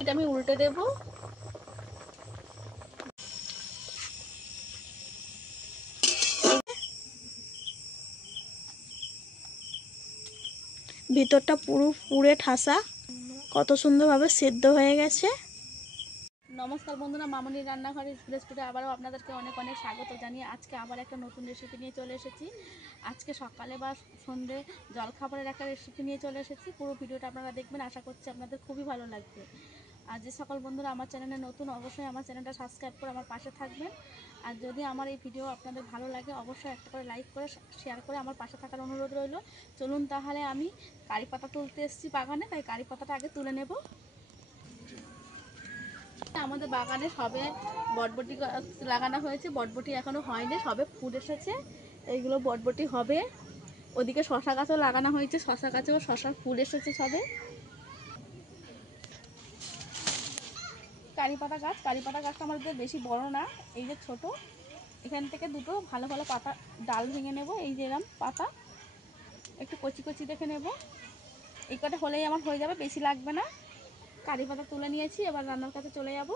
এটা আমি উল্টে দেব। ভিতরটা পুরো পুড়ে ঠাসা, কত সুন্দরভাবে সেদ্ধ হয়ে গেছে। নমস্কার বন্ধুরা, মামনির রান্নাঘরে রেসিপিতে আবারও আপনাদেরকে অনেক অনেক স্বাগত জানিয়ে আজকে আবার একটা নতুন রেসিপি নিয়ে চলে এসেছি। আজকে সকালে বা সন্ধ্যে জলখাবারের একটা রেসিপি নিয়ে চলে এসেছি। পুরো ভিডিওটা আপনারা দেখবেন, আশা করছি আপনাদের খুবই ভালো লাগবে। আর যে সকল বন্ধুরা আমার চ্যানেলে নতুন, অবশ্যই আমার চ্যানেলটা সাবস্ক্রাইব করে আমার পাশে থাকবেন। আর যদি আমার এই ভিডিও আপনাদের ভালো লাগে অবশ্যই একটা করে লাইক করে শেয়ার করে আমার পাশে থাকার অনুরোধ রইল। চলুন তাহলে আমি কারি পাতা তুলতে এসেছি বাগানে, তাই কারি পাতাটা আগে তুলে নেব। আমাদের বাগানে সবে বটবটি লাগানো হয়েছে, বটবটি এখনো হয়নি, সবে ফুল এসেছে। এইগুলো বটবটি হবে। ওদিকে শশা গাছও লাগানো হয়েছে, শশা গাছেও শশার ফুল এসেছে সবে। কারি পাতা গাছটা আমাদের বেশি বড় না, এই যে ছোট। এখান থেকে দুটো ভালো ভালো পাতা ডাল ভেঙে নেব। এই যে এরকম পাতা একটু কচি কচি দেখে নেব। এই কটা হলেই আমার হয়ে যাবে, বেশি লাগবে না। কারি পাতা তুলে নিয়েছি, এবার রান্নার কাছে চলে যাব।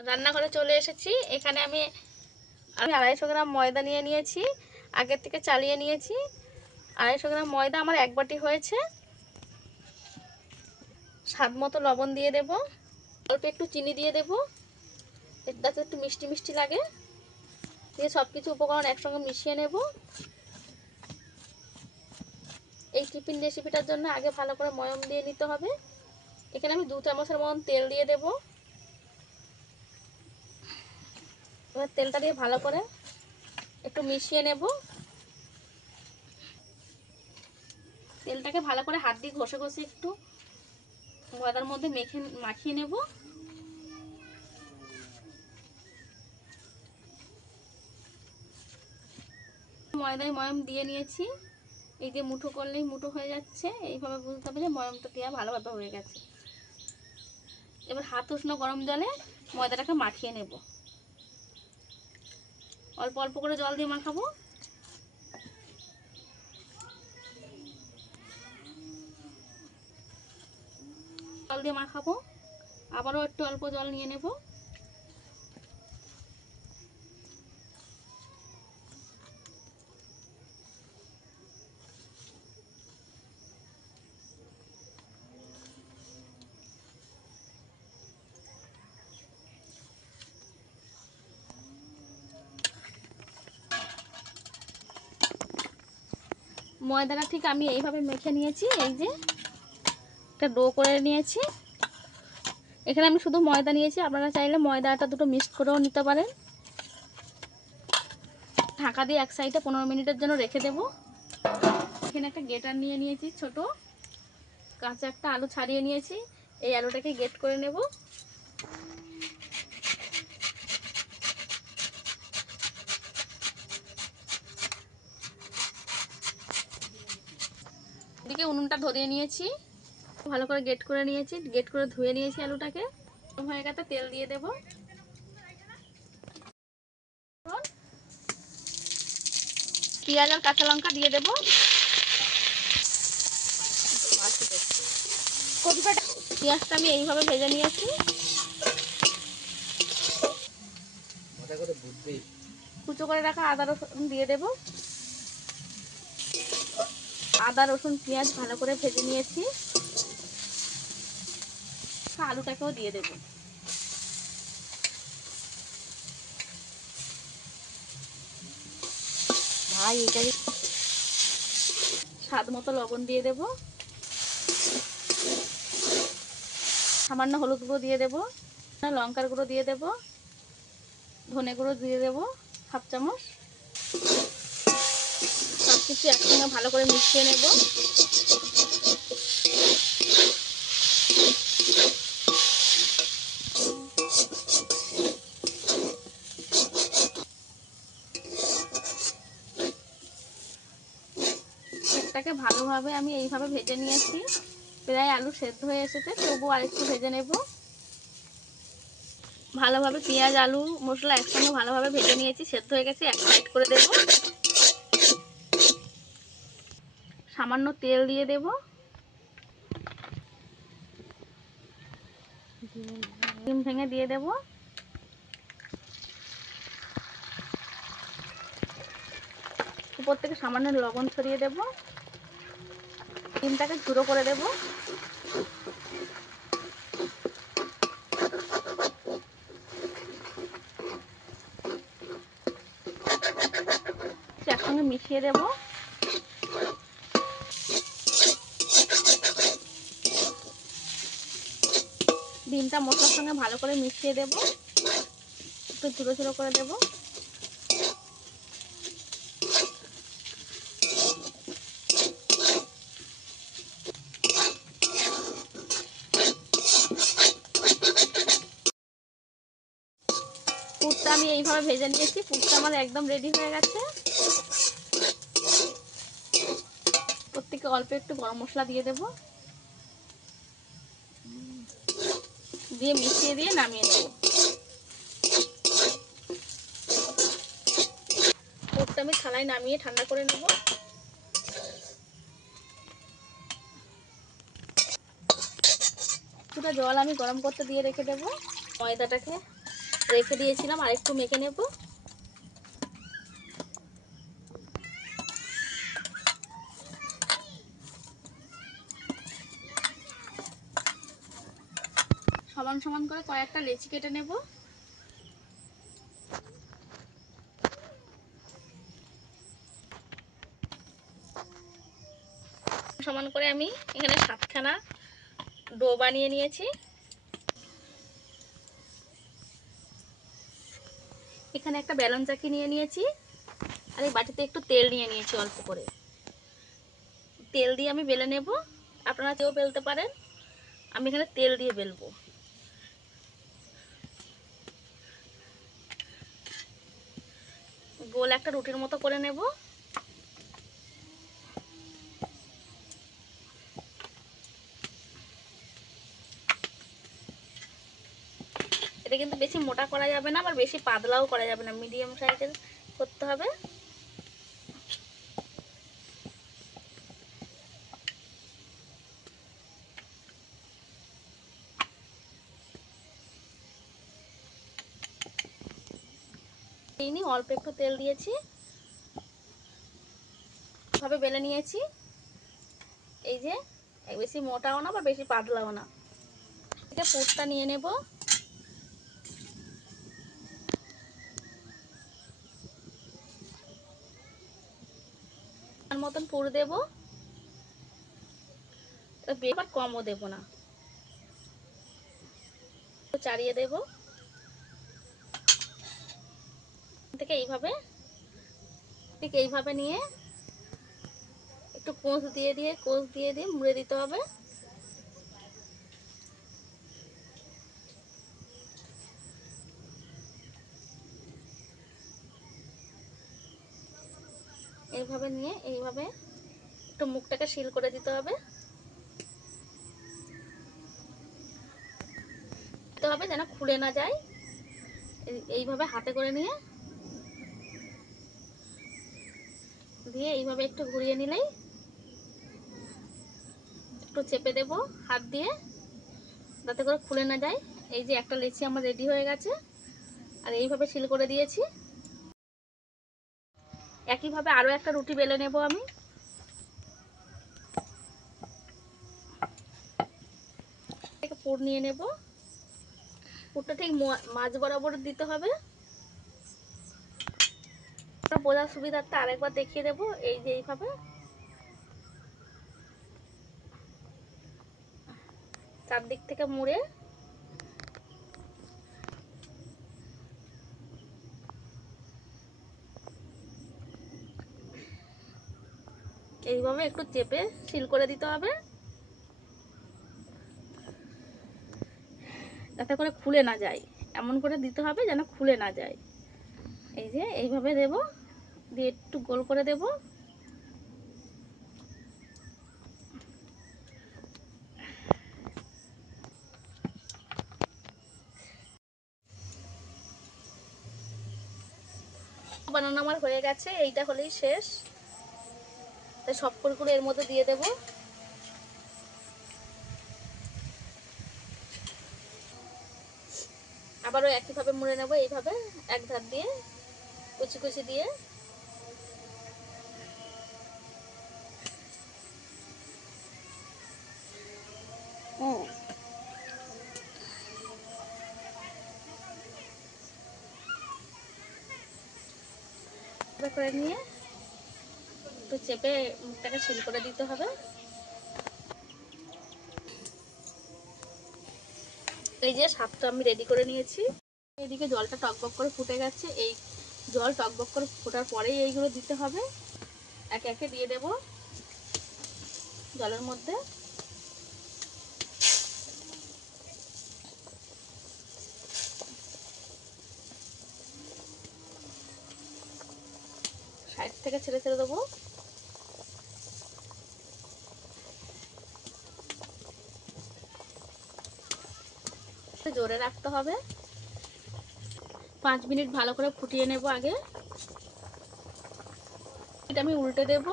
রান্নাঘরে চলে এসেছি। এখানে আমি 250 গ্রাম ময়দা নিয়ে নিয়েছি, আগের থেকে চালিয়ে নিয়েছি। 250 গ্রাম ময়দা আমার এক বাটি হয়েছে। স্বাদ মতো লবণ দিয়ে দেব, অল্প একটু চিনি দিয়ে দেব, এটাতে একটু মিষ্টি মিষ্টি লাগে। দিয়ে সব কিছু উপকরণ একসঙ্গে মিশিয়ে নেব। এই টিফিন রেসিপিটার জন্য আগে ভালো করে ময়ম দিয়ে নিতে হবে। এখানে আমি 2 চামচের মতন তেল দিয়ে দেব। এবার তেলটা দিয়ে ভালো করে একটু মিশিয়ে নেব। তেলটাকে ভালো করে হাত দিয়ে ঘষে ঘষে একটু ময়দার মধ্যে মাখিয়ে নেব। ময়দায় ময়ম দিয়ে নিয়েছি। এই যে মুঠো করলেই মুঠো হয়ে যাচ্ছে, এইভাবে বুঝতে হবে যে ময়মটা দেওয়া ভালোভাবে হয়ে গেছে। এবার হাত উষ্ণ গরম জলে ময়দাটাকে মাখিয়ে নেব। অল্প অল্প করে জল দিয়ে মাখাবো। জল দিয়ে মাখাবো, আবারও একটু অল্প জল নিয়ে নেব। ময়দাটা ঠিক আমি এইভাবে মেখে নিয়েছি, এই যে একটা ডো করে নিয়েছি। এখানে আমি শুধু ময়দা নিয়েছি, আপনারা চাইলে ময়দাটা দুটো মিক্সড করেও নিতে পারেন। ঢাকা দিয়ে এক সাইডে 15 মিনিটের জন্য রেখে দেব। এখানে একটা গ্রেটার নিয়ে নিয়েছি, ছোট কাঁচা একটা আলু ছাড়িয়ে নিয়েছি। এই আলুটাকে গ্রেট করে নেব। এদিকে উনুনটা ধরিয়ে নিয়েছি, ভালো করে গ্রেট করে নিয়েছি, গ্রেট করে ধুয়ে নিয়েছি আলুটাকে। হয়ে গেছে, তেল দিয়ে দেব। পেঁয়াজ আর কাঁচা লঙ্কা দিয়ে দেব। পেঁয়াজটা আমি এইভাবে ভেজে নিয়েছি। কুচো করে রাখা আদা রসুন দিয়ে দেব। আদা রসুন পেঁয়াজ ভালো করে ভেজে নিয়েছি। আলুটাকেও দিয়ে দেব। ভাই এটা স্বাদ মতো লবণ দিয়ে দেব, সামান্য হলুদ গুঁড়ো দিয়ে দেব, লঙ্কার গুঁড়ো দিয়ে দেব, ধনে গুঁড়ো দিয়ে দেব হাফ চামচ। সব কিছু একসঙ্গে ভালো করে মিশিয়ে নেব। এটাকে ভালোভাবে আমি এইভাবে ভেজে নিয়েছি। প্রায় আলু সেদ্ধ হয়ে এসেছে, তবুও আরেকটু ভেজে নেব। ভালোভাবে পেঁয়াজ আলু মশলা একসঙ্গে ভালোভাবে ভেজে নিয়েছি, সেদ্ধ হয়ে গেছে। এক সাইড করে দেব। সামান্য তেল দিয়ে দেব। ডিম ভেঙে দিয়ে দেব। উপর থেকে সামান্য লবণ ছড়িয়ে দেব। ডিমটাকে ঝুড়ো করে দেব। একসঙ্গে মিশিয়ে দেব। ডিমটা মশলার সঙ্গে ভালো করে মিশিয়ে দেব। একটু ঝুড়ো ঝুড়ো করে দেব। পুরটা আমি এইভাবে ভেজে নিয়েছি। পুরটা আমার একদম রেডি হয়ে গেছে। প্রত্যেকে অল্প একটু গরম মশলা দিয়ে দেব, দিয়ে মিশিয়ে দিয়ে নামিয়ে নেব। পুরটা আমি থালায় নামিয়ে ঠান্ডা করে নেব। কিছুটা জল আমি গরম করতে দিয়ে রেখে দেব। ময়দাটাকে রেখে দিয়েছিলাম, আর একটু মেখে নেব। সমান সমান করে কয়েকটা লেচি কেটে নেব। সমান করে আমি এখানে 7খানা ডো বানিয়ে নিয়েছি। এখানে একটা বেলন চাকি নিয়ে নিয়েছি, আর এই বাটিতে একটু তেল নিয়ে নিয়েছি অল্প করে। তেল দিয়ে আমি বেলে নেব। আপনারা কেউ বেলতে পারেন, আমি এখানে তেল দিয়ে বেলবো। গোল একটা রুটির মতো করে নেব। এটা কিন্তু বেশি মোটা করা যাবে না, আবার বেশি পাতলাও করা যাবে না, মিডিয়াম সাইজের করতে হবে। অল্প একটু তেল দিয়েছি, ভাবে বেলে নিয়েছি। এই যে বেশি মোটাও না বা বেশি পাতলাও না। এটা পুরটা নিয়ে নেব। তার মতন পুর দেব, এবার কমও দেব না, চাড়িয়ে দেব। থেকে এইভাবে নিয়ে একটু কোঁচ দিয়ে মুড়ে দিতে হবে। এইভাবে নিয়ে এইভাবে একটু মুখটাকে সিল করে দিতে হবে। যেন খুলে না যায়। এইভাবে হাতে করে নিয়ে এইভাবে একটু ঘুরিয়ে নিলেই, একটু চেপে দেব হাত দিয়ে যাতে করে খুলে না যায়। এই যে একটা লেচি আমার রেডি হয়ে গেছে, আর এইভাবে সিল করে দিয়েছি। একইভাবে আরো একটা রুটি বেলে নেব আমি। পুর নিয়ে নেব। পুরটা ঠিক মাঝ বরাবর দিতে হবে। বোঝার সুবিধার্থে আরেকবার দেখিয়ে দেব। এই যে এইভাবে চারদিক থেকে মুড়ে এইভাবে একটু চেপে সিল করে দিতে হবে, যাতে করে খুলে না যায়। এমন করে দিতে হবে যেন খুলে না যায়। এই যে এইভাবে দেব, দিয়ে একটু গোল করে দেব। বানানো আমার হয়ে গেছে, এইটা হলেই শেষ। তাই সব কুড়কুড়ে এর মধ্যে দিয়ে দেব। আবারও একইভাবে মুড়ে নেব, এইভাবে এক ধার দিয়ে কুচি কুচি দিয়ে। করে নিয়ে একটু চেপে মুখটাকে সিল করে দিতে হবে। এই যে সাতটা আমি রেডি করে নিয়েছি। এদিকে জলটা টকবক করে ফুটে গেছে। এই জল টকবক করে ফোটার পরেই এইগুলো দিতে হবে। একে একে দিয়ে দেব জলের মধ্যে। সাইড থেকে ছেড়ে ছেড়ে দেবো। জোরে রাখতে হবে। 5 মিনিট ভালো করে ফুটিয়ে নেব আগে। এটা আমি উল্টে দেব।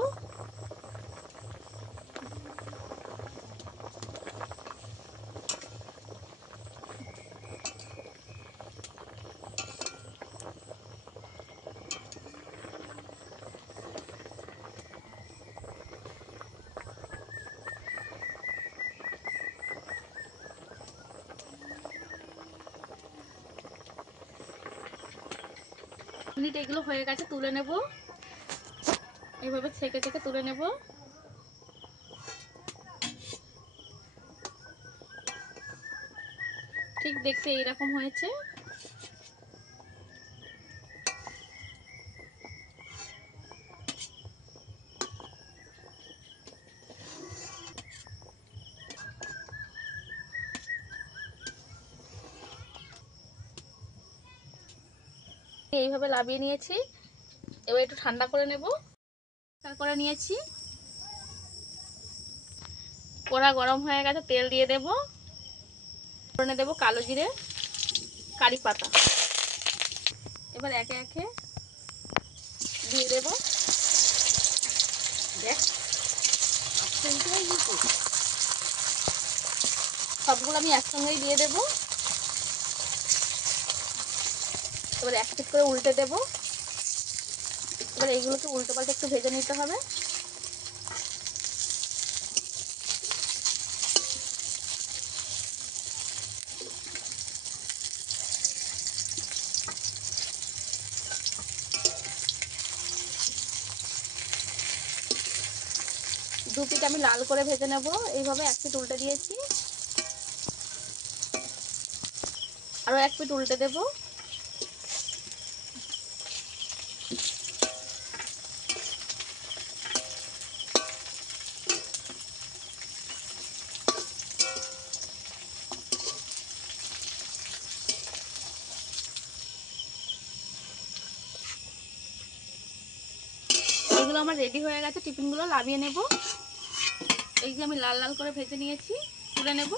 মিনিট এগুলো হয়ে গেছে, তুলে নেব। এইভাবে ছেঁকে ছেঁকে তুলে নেব। ঠিক দেখতে এইরকম হয়েছে। এইভাবে লাভিয়ে নিয়েছি। এবার একটু ঠান্ডা করে নেব। করে নিয়েছি। কড়া গরম হয়ে গেছে, তেল দিয়ে দেব। ফোড়নে দেব কালো জিরে, কারি পাতা। এবার একে একে দিয়ে দেব। সবগুলো আমি একসঙ্গেই দিয়ে দেব। এবার এক পিট করে উল্টে দেব। এবার এইগুলোকে উল্টো পাল্টে একটু ভেজে নিতে হবে। দু পিট আমি লাল করে ভেজে নেব। এইভাবে এক পিট উল্টে দিয়েছি, আরো এক পিট উল্টে দেব। এগুলো আমার রেডি হয়ে গেছে। টিফিনগুলো লাভিয়ে নেব। এই যে আমি লাল লাল করে ভেজে নিয়েছি, তুলে নেব।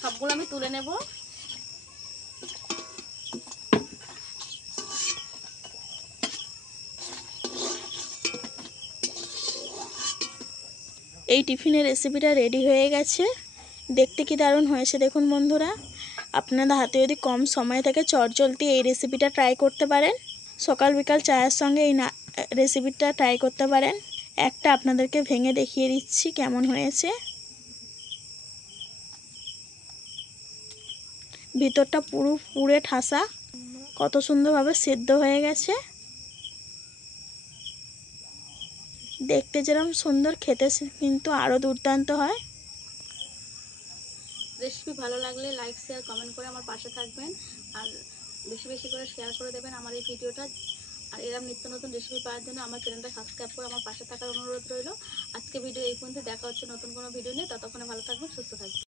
সবগুলো আমি তুলে নেব। এই টিফিনের রেসিপিটা রেডি হয়ে গেছে। দেখতে কি দারুণ হয়েছে দেখুন বন্ধুরা। আপনাদের হাতে যদি কম সময় থাকে চটজলদি এই রেসিপিটা ট্রাই করতে পারেন। সকাল বিকাল চায়ের সঙ্গে এই রেসিপিটা ট্রাই করতে পারেন। একটা আপনাদেরকে ভেঙে দেখিয়ে দিচ্ছি কেমন হয়েছে। ভিতরটা পুরে ঠাসা, কত সুন্দরভাবে সেদ্ধ হয়ে গেছে। দেখতে যেরকম সুন্দর, খেতে কিন্তু আরও দুর্দান্ত হয়। রেসিপি ভালো লাগলে লাইক শেয়ার কমেন্ট করে আমার পাশে থাকবেন। আর বেশি বেশি করে শেয়ার করে দেবেন আমার এই ভিডিওটা। আর এরকম নিত্য নতুন রেসিপি পাওয়ার জন্য আমার চ্যানেলটা সাবস্ক্রাইব করে আমার পাশে থাকার অনুরোধ রইল। আজকে ভিডিও এই পর্যন্ত। দেখা হচ্ছে নতুন কোনো ভিডিও নিয়ে। ততক্ষণে ভালো থাকবেন, সুস্থ থাকবেন।